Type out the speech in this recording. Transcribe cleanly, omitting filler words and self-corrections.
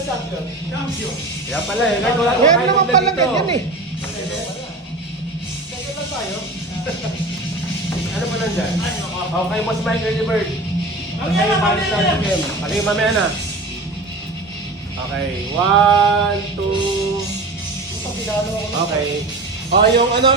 Champion. Kaya pala eh. Kahit wala Meron naman pala ganyan eh. Second lang tayo. Ano pa nandyan? Okay, Boss Mike Early Bird. Mamaya na, mamaya na. Okay, mamaya na. Okay, 1, 2. Okay. Oh, yung ano,